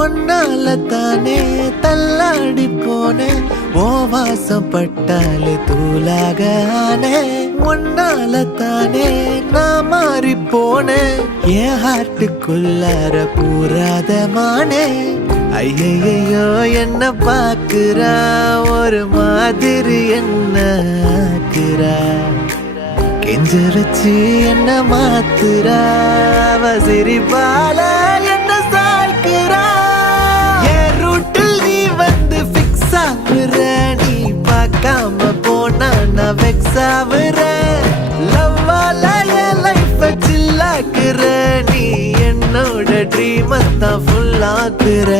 ஒன்னால தானே தள்ளாடி போனேன் ஓ வாசம் பட்டாலே தூளாக ஆனே ஒன்னால தானே நான் மாறி போனேன் என் ஹார்ட்டுக்குள்ளார கூறாத மானே ஐயையோ என்ன பாக்குறா ஒரு மாதிரி என்ன ஆக்குறா கெஞ்ச வச்சு என்ன மாத்துறா அவ சிரிப்பால என்ன சாய்க்கிறா என் ரூட்டில் நீ வந்து ஃபிக்ஸ் ஆகுற நீ பார்க்காம போனா நான் வெக்ஸ் ஆகுற லவ்வால என் லைஃப் சில்லாக்குற நீ என்னோட ட்ரீம் தான் ஃபுல் ஆக்குற